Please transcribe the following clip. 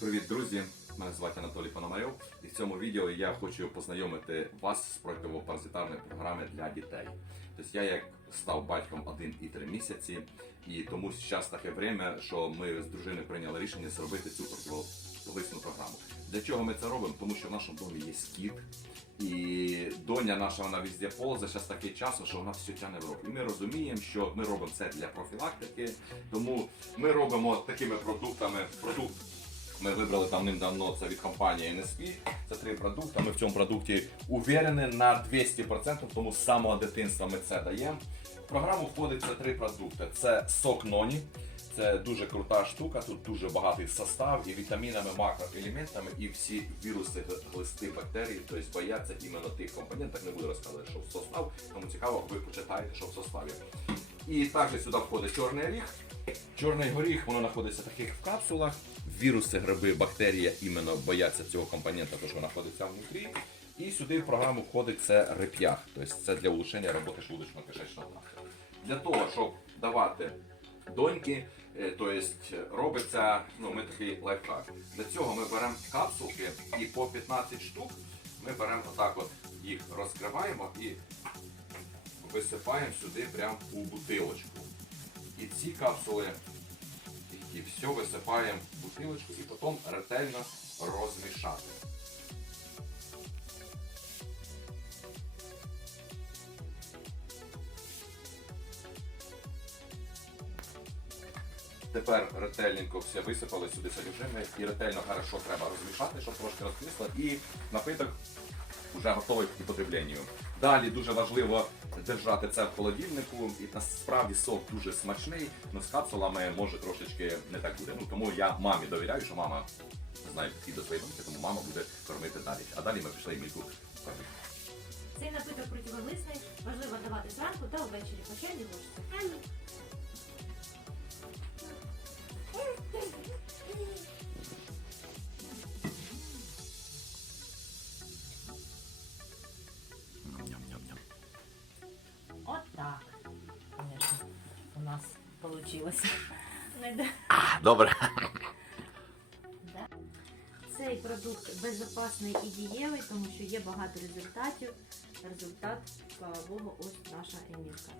Привіт, друзі! Мене звати Анатолій Пономарьов, і в цьому відео я хочу познайомити вас з противопаразитарною програмою для дітей. Тобто я як став батьком один і три місяці, і тому зараз таке время, що ми з дружиною прийняли рішення зробити цю противопаразитарну програму. Для чого ми це робимо? Тому що в нашому домі є кіт, і доня наша вона везде полза, зараз такий час, що вона все тягне в рот. І ми розуміємо, що ми робимо це для профілактики, тому ми робимо такими продуктами продукт. Ми вибрали давним-давно це від компанії NSP. Це три продукти. Ми в цьому продукті уверені на 200%, тому з самого дитинства ми це даємо. В програму входить це три продукти: це сок ноні. Це дуже крута штука, тут дуже багатий состав і вітамінами, макроелементами, і всі віруси, глисти, бактерії, тобто бояться іменно тих компонентів. Не буду розказувати, що в состав, тому цікаво, ви почитаєте, що в составі. І також сюди входить чорний оріх. Чорний горіх, воно знаходиться в таких в капсулах. Віруси, гриби, бактерії іменно бояться цього компонента, тому що знаходиться внутрі. І сюди в програму входить це реп'ях, тобто це для улучшення роботи шлуночно-кишечного тракту. Для того, щоб давати доньки, е, тобто робиться, ну ми такий лайфхак. Для цього ми беремо капсулки і по 15 штук ми беремо отак от їх розкриваємо і висипаємо сюди прямо у бутилочку. І ці капсули і все висипаємо в бутилочку і потім ретельно розмішати. Тепер ретельненько все висипали сюди содержимое і ретельно хорошо треба розмішати, щоб трошки розкисло. І напиток вже готовий к употребленню. Далі дуже важливо держати це в холодильнику, і насправді сок дуже смачний, але з капсулами може трошечки не так буде. Ну тому я мамі довіряю, що мама знає підхід до своєї доньки, тому мама буде кормити далі. А далі ми пішли мільку кормити. Цей напиток противовисний, важливо давати зранку та ввечері по не ложці. Нас получилось. Не Добре. Цей продукт безпечний і дієвий, тому що є багато результатів. Результат, слава Богу, ось наша емірка.